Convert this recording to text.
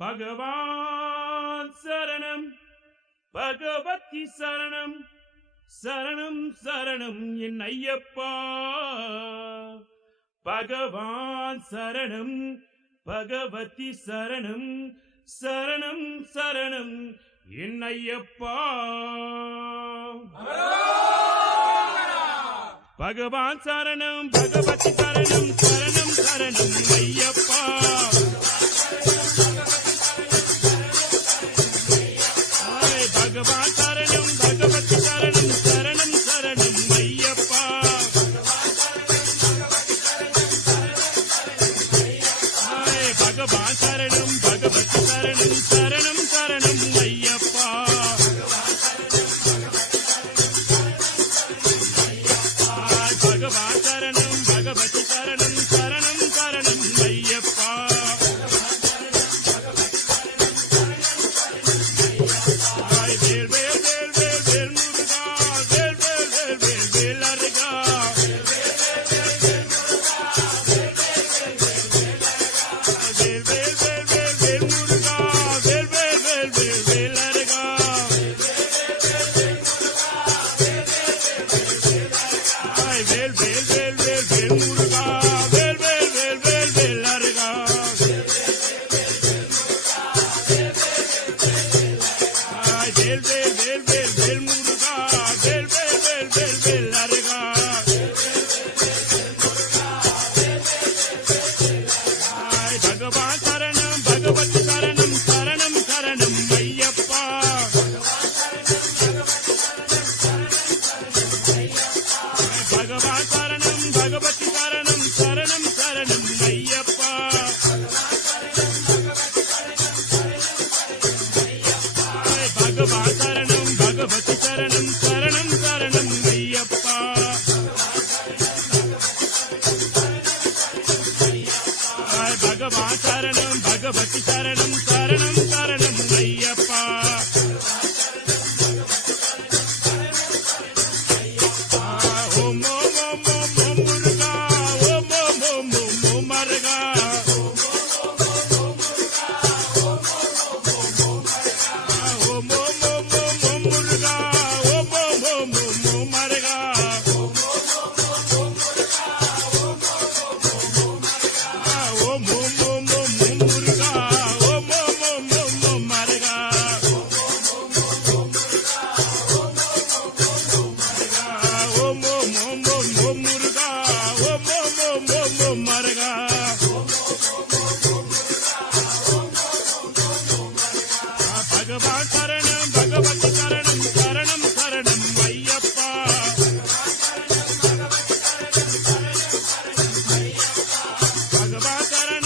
பகவான் சரணம் பகவதி சரணம் சரணம் சரணம் என் ஐயப்பா. பகவான் சரணம் பகவதி சரணம் சரணம் சரணம் என் ஐயப்பா. பகவான் சரணம் பகவதி சரணம் சரணம் சரணம் ஐயப்பா. பகவான் சரணம் பகவதி சரணம் சரணம் சரணம் ஐயப்பா. பகவான் சரணம் பகவதி சரணம் சரணம் சரணம் ஐயப்பா. பகவான் சரணம் பகவதி சரணம் சரணம் சரணம் ஐயப்பா. பகவான் சரணம் பகவதி சரணம் சரணம் சரணம் ஐயப்பா. பகவான் சரணம்